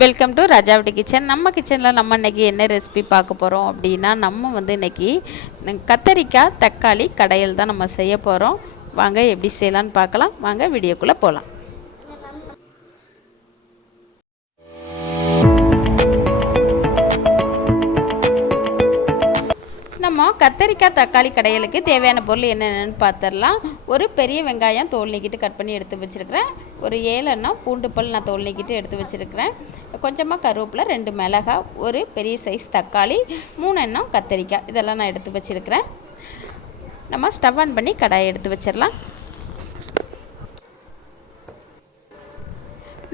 Welcome to ராஜாவட்டி kitchen நம்ம கிச்சனில் நம்ம இன்றைக்கி என்ன ரெசிபி பார்க்க போகிறோம் அப்படின்னா நம்ம வந்து இன்றைக்கி கத்தரிக்காய் தக்காளி கடையில் தான் நம்ம செய்ய போகிறோம் வாங்க எப்படி செய்யலான்னு பார்க்கலாம். வாங்க வீடியோக்குள்ளே போகலாம் நம்ம கத்தரிக்காய் தக்காளி கடையலுக்கு தேவையான பொருள் என்னென்னு பார்த்துடலாம். ஒரு பெரிய வெங்காயம் தோல் நீக்கிட்டு கட் பண்ணி எடுத்து வச்சுருக்கிறேன். ஒரு ஏழு பூண்டு பல் நான் தோல் நீக்கிட்டு எடுத்து வச்சுருக்கிறேன். கொஞ்சமாக கருவேப்பிலை ரெண்டு மிளகாய் ஒரு பெரிய சைஸ் தக்காளி மூணு எண்ணம் கத்தரிக்காய். இதெல்லாம் நான் எடுத்து வச்சுருக்கிறேன். நம்ம ஸ்டவ் ஆன் பண்ணி கடாயை எடுத்து வச்சிடலாம்.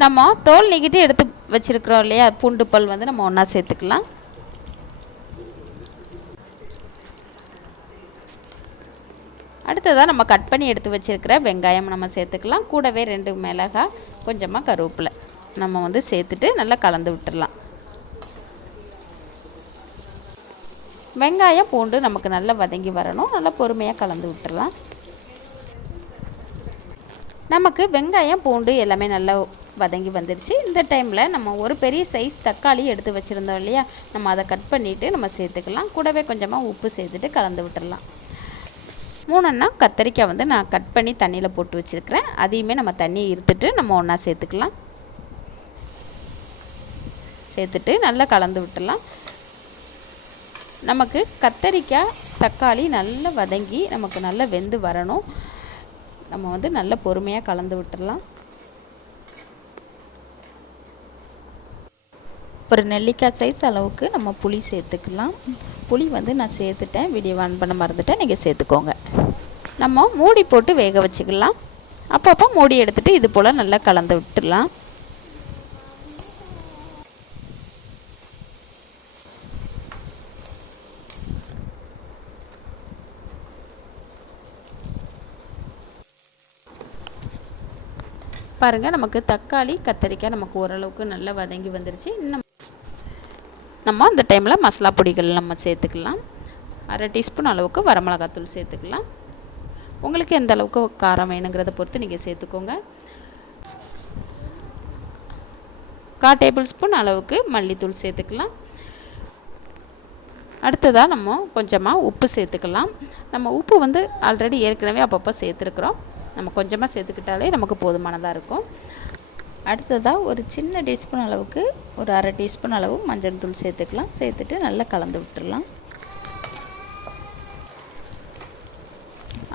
நம்ம தோல் நீக்கிட்டு எடுத்து வச்சுருக்குறோம் இல்லையா? பூண்டு பல் வந்து நம்ம ஒன்றா சேர்த்துக்கலாம். அடுத்ததாக நம்ம கட் பண்ணி எடுத்து வச்சுருக்கிற வெங்காயம் நம்ம சேர்த்துக்கலாம். கூடவே ரெண்டு மிளகாய் கொஞ்சமாக கருவேப்பிலை நம்ம வந்து சேர்த்துட்டு நல்லா கலந்து விட்டுடலாம் வெங்காயம் பூண்டு நமக்கு நல்லா வதங்கி வரணும். நல்லா பொறுமையாக கலந்து விட்டுடலாம் நமக்கு வெங்காயம் பூண்டு எல்லாமே நல்லா வதங்கி வந்துடுச்சு இந்த டைமில் நம்ம ஒரு பெரிய சைஸ் தக்காளி எடுத்து வச்சுருந்தோம் இல்லையா? நம்ம அதை கட் பண்ணிவிட்டு நம்ம சேர்த்துக்கலாம். கூடவே கொஞ்சமாக உப்பு சேர்த்துட்டு கலந்து விட்டுடலாம் மூணுன்னா கத்தரிக்காய் வந்து நான் கட் பண்ணி தண்ணியில் போட்டு வச்சுருக்கிறேன். அதையுமே நம்ம தண்ணியை இருத்துட்டு நம்ம ஒன்றா சேர்த்துக்கலாம். சேர்த்துட்டு நல்லா கலந்து விட்டுடலாம். நமக்கு கத்தரிக்காய் தக்காளி நல்லா வதங்கி நமக்கு நல்லா வெந்து வரணும். நம்ம வந்து நல்லா பொறுமையாக கலந்து விட்டுடலாம். ஒரு நெல்லிக்காய் சைஸ் அளவுக்கு நம்ம புளி சேர்த்துக்கலாம். புளி வந்து நான் சேர்த்துட்டேன். வீடியோ ஆன் பண்ண மறந்துட்டேன். நீங்கள் சேர்த்துக்கோங்க. நம்ம மூடி போட்டு வேக வச்சுக்கலாம். அப்பப்போ மூடி எடுத்துகிட்டு இது போல் நல்லா கலந்து விட்டுடலாம். பாருங்கள் நமக்கு தக்காளி கத்தரிக்காய் நமக்கு ஓரளவுக்கு நல்லா வதங்கி வந்துருச்சு. இன்னும் நம்ம அந்த டைமில் மசாலா பொடிகள் நம்ம சேர்த்துக்கலாம். அரை டீஸ்பூன் அளவுக்கு வரமிளகாத்தூள் சேர்த்துக்கலாம். உங்களுக்கு எந்த அளவுக்கு காரம் வேணுங்கிறத பொறுத்து நீங்கள் சேர்த்துக்கோங்க. கா டேபிள் ஸ்பூன் அளவுக்கு மல்லித்தூள் சேர்த்துக்கலாம். அடுத்ததாக நம்ம கொஞ்சமாக உப்பு சேர்த்துக்கலாம். நம்ம உப்பு வந்து ஆல்ரெடி ஏற்கனவே அப்பப்போ சேர்த்துருக்குறோம். நம்ம கொஞ்சமாக சேர்த்துக்கிட்டாலே நமக்கு போதுமானதாக இருக்கும். அடுத்ததாக ஒரு சின்ன டீஸ்பூன் அளவுக்கு ஒரு அரை டீஸ்பூன் அளவு மஞ்சள் தூள் சேர்த்துக்கலாம். சேர்த்துட்டு நல்லா கலந்து விட்டுடலாம்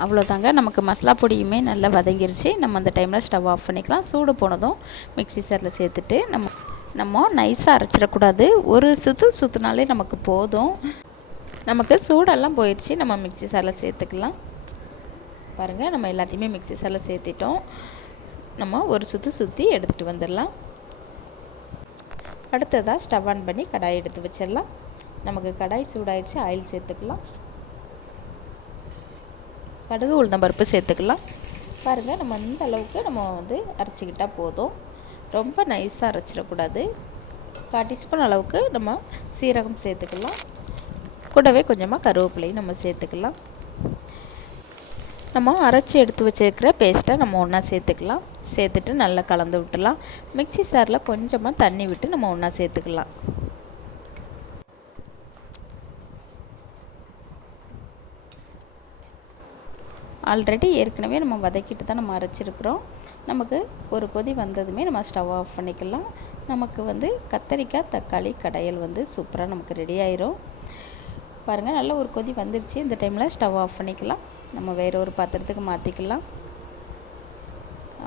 அவ்வளோதாங்க. நமக்கு மசாலா பொடியுமே நல்லா வதங்கிருச்சு. நம்ம அந்த டைமில் ஸ்டவ் ஆஃப் பண்ணிக்கலாம். சூடு போனதும் மிக்ஸி சாரில் சேர்த்துட்டு நம்ம நம்ம நைஸாக அரைச்சிடக்கூடாது. ஒரு சுற்று சுற்றுனாலே நமக்கு போதும். நமக்கு சூடெல்லாம் போயிடுச்சு நம்ம மிக்ஸி சாரில் சேர்த்துக்கலாம். பாருங்கள் நம்ம எல்லாத்தையுமே மிக்ஸி சாரில் சேர்த்திட்டோம். நம்ம ஒரு சுத்து சுற்றி எடுத்துகிட்டு வந்துடலாம். அடுத்ததாக ஸ்டவ் ஆன் பண்ணி கடாய் எடுத்து வச்சிடலாம். நமக்கு கடாய் சூடாயிடுச்சு ஆயில் சேர்த்துக்கலாம். கடுகு உளுந்தம்பருப்பு சேர்த்துக்கலாம். பாருங்கள் நம்ம இந்த அளவுக்கு நம்ம வந்து அரைச்சிக்கிட்டால் போதும். ரொம்ப நைஸாக அரைச்சிடக்கூடாது. கால் டீஸ்பூன் அளவுக்கு நம்ம சீரகம் சேர்த்துக்கலாம். கூடவே கொஞ்சமாக கருவேப்பிலையும் நம்ம சேர்த்துக்கலாம். நம்ம அரைச்சி எடுத்து வச்சுருக்கிற பேஸ்ட்டை நம்ம ஒன்றா சேர்த்துக்கலாம். சேர்த்துட்டு நல்லா கலந்து விட்டுலாம் மிக்சி சாரில் கொஞ்சமாக தண்ணி விட்டு நம்ம ஒன்றா சேர்த்துக்கலாம். ஆல்ரெடி ஏற்கனவே நம்ம வதக்கிட்டு தான் நம்ம அரைச்சிருக்கிறோம். நமக்கு ஒரு கொதி வந்ததுமே நம்ம ஸ்டவ் ஆஃப் பண்ணிக்கலாம். நமக்கு வந்து கத்தரிக்காய் தக்காளி கடையல் வந்து சூப்பராக நமக்கு ரெடி ஆயிரும். பாருங்கள் நல்ல ஒரு கொதி வந்துருச்சு. இந்த டைமில் ஸ்டவ் ஆஃப் பண்ணிக்கலாம். நம்ம வேறு ஒரு பாத்திரத்துக்கு மாற்றிக்கலாம்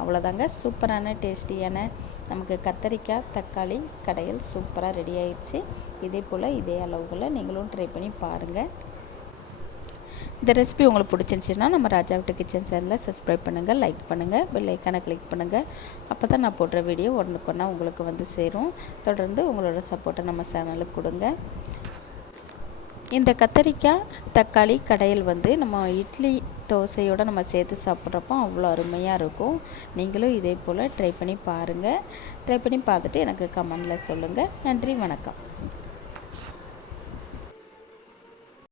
அவ்வளோதாங்க சூப்பரான டேஸ்டியான நமக்கு கத்தரிக்காய் தக்காளி கடையல் சூப்பராக ரெடி ஆயிடுச்சு. இதே போல் இதே அளவுகளில் நீங்களும் ட்ரை பண்ணி பாருங்கள் இந்த ரெசிபி உங்களுக்கு பிடிச்சிருந்துச்சின்னா நம்ம ராஜா விட்டு கிச்சன் சேனலில் சப்ஸ்கிரைப் பண்ணுங்கள் லைக் பண்ணுங்கள் பெல் ஐக்கானை கிளிக் பண்ணுங்கள் அப்போ தான் நான் போடுற வீடியோ ஒன்றுக்கு ஒன்றா உங்களுக்கு வந்து சேரும். தொடர்ந்து உங்களோட சப்போர்ட்டை நம்ம சேனலுக்கு கொடுங்க. இந்த கத்தரிக்காய் தக்காளி கடையில் வந்து நம்ம இட்லி தோசையோடு நம்ம சேர்த்து சாப்பிட்றப்போ அவ்வளோ அருமையாக இருக்கும். நீங்களும் இதே போல் ட்ரை பண்ணி பாருங்கள் ட்ரை பண்ணி பார்த்துட்டு எனக்கு கமெண்டில் சொல்லுங்கள் நன்றி வணக்கம்.